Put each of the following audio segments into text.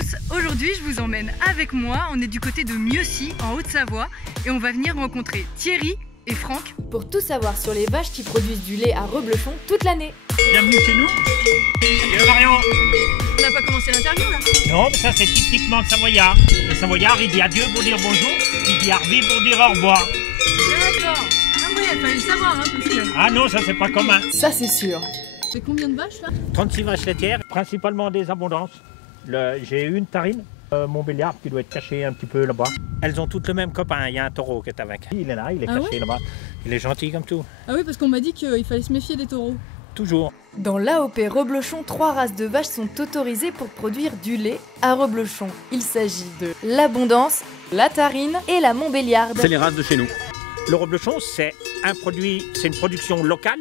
tous, aujourd'hui je vous emmène avec moi, on est du côté de Mieuxy en Haute-Savoie et on va venir rencontrer Thierry et Franck pour tout savoir sur les vaches qui produisent du lait à Reblochon toute l'année. Bienvenue chez nous. Salut Marion. On n'a pas commencé l'interview là? Non, mais ça c'est typiquement le Savoyard. Le Savoyard il dit adieu pour dire bonjour, il dit arvi pour dire au revoir. D'accord. Ah oui, il fallait le savoir hein, parce que... Ah non, ça c'est pas commun. Ça c'est sûr. C'est combien de vaches là? 36 vaches laitières, principalement des abondances. J'ai une tarine, Montbéliard qui doit être caché un petit peu là-bas. Elles ont toutes le même copain, il y a un taureau qui est avec. Il est là, il est caché là-bas. Il est gentil comme tout. Ah oui, parce qu'on m'a dit qu'il fallait se méfier des taureaux. Toujours. Dans l'AOP Reblochon, 3 races de vaches sont autorisées pour produire du lait à Reblochon. Il s'agit de l'Abondance, la Tarine et la Montbéliarde. C'est les races de chez nous. Le reblochon, c'est un produit, c'est une production locale.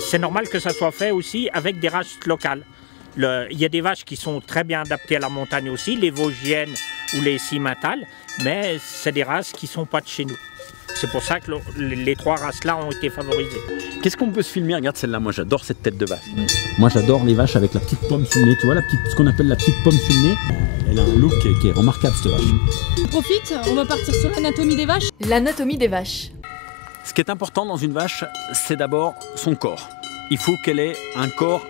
C'est normal que ça soit fait aussi avec des races locales. Il y a des vaches qui sont très bien adaptées à la montagne aussi, les Vosgiennes ou les Simmentales, mais c'est des races qui ne sont pas de chez nous. C'est pour ça que les 3 races-là ont été favorisées. Qu'est-ce qu'on peut se filmer? Regarde celle-là, moi j'adore cette tête de vache. Moi j'adore les vaches avec la petite pomme sur le nez, tu vois, ce qu'on appelle la petite pomme sur le nez. Elle a un look qui est remarquable cette vache. On profite, on va partir sur l'anatomie des vaches. L'anatomie des vaches. Ce qui est important dans une vache, c'est d'abord son corps. Il faut qu'elle ait un corps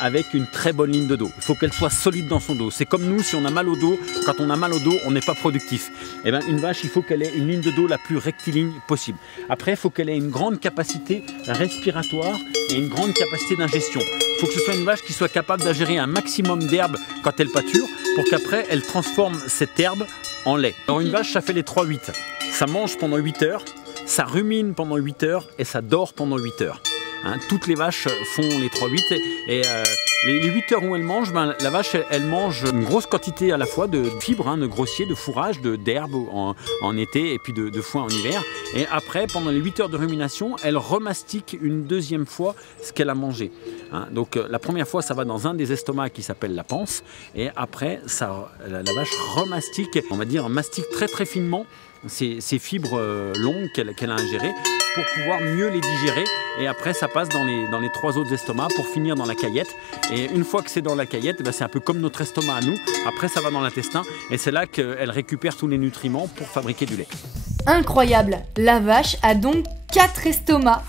avec une très bonne ligne de dos. Il faut qu'elle soit solide dans son dos. C'est comme nous, si on a mal au dos, quand on a mal au dos, on n'est pas productif. Et bien, une vache, il faut qu'elle ait une ligne de dos la plus rectiligne possible. Après, il faut qu'elle ait une grande capacité respiratoire et une grande capacité d'ingestion. Il faut que ce soit une vache qui soit capable d'ingérer un maximum d'herbe quand elle pâture, pour qu'après, elle transforme cette herbe en lait. Alors une vache, ça fait les 3-8. Ça mange pendant 8 heures, ça rumine pendant 8 heures et ça dort pendant 8 heures. Hein, toutes les vaches font les 3-8 et les 8 heures où elles mangent, la vache elle mange une grosse quantité à la fois de fibres, de grossier, de fourrage, d'herbe en été et puis de foin en hiver. Et après, pendant les 8 heures de rumination, elle remastique une deuxième fois ce qu'elle a mangé. Hein, donc la première fois, ça va dans un des estomacs qui s'appelle la panse et après, la vache remastique, on va dire mastique très très finement ces fibres longues qu'elle a ingérées pour pouvoir mieux les digérer et après ça passe dans les 3 autres estomacs pour finir dans la caillette et une fois que c'est dans la caillette, c'est un peu comme notre estomac à nous, après ça va dans l'intestin et c'est là qu'elle récupère tous les nutriments pour fabriquer du lait. Incroyable. La vache a donc 4 estomacs.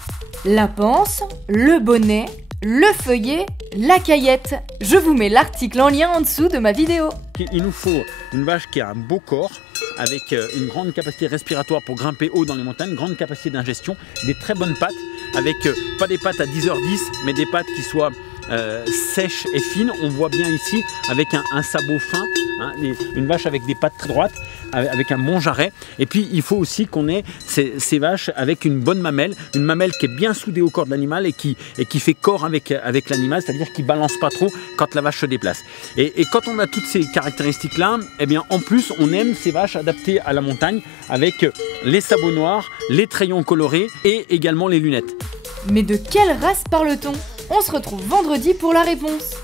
La panse, le bonnet, le feuillet, la caillette. Je vous mets l'article en lien en dessous de ma vidéo. Il nous faut une vache qui a un beau corps, avec une grande capacité respiratoire pour grimper haut dans les montagnes, grande capacité d'ingestion, des très bonnes pattes, avec pas des pattes à 10h10, mais des pattes qui soient sèches et fines. On voit bien ici avec un sabot fin, hein, une vache avec des pattes très droites, avec un bon jarret. Et puis il faut aussi qu'on ait ces vaches avec une bonne mamelle, une mamelle qui est bien soudée au corps de l'animal et qui fait corps avec l'animal, c'est-à-dire qui ne balance pas trop quand la vache se déplace. Et quand on a toutes ces caractéristiques-là, eh bien en plus on aime ces vaches adaptées à la montagne avec les sabots noirs, les trayons colorés et également les lunettes. Mais de quelle race parle-t-on? On se retrouve vendredi pour la réponse.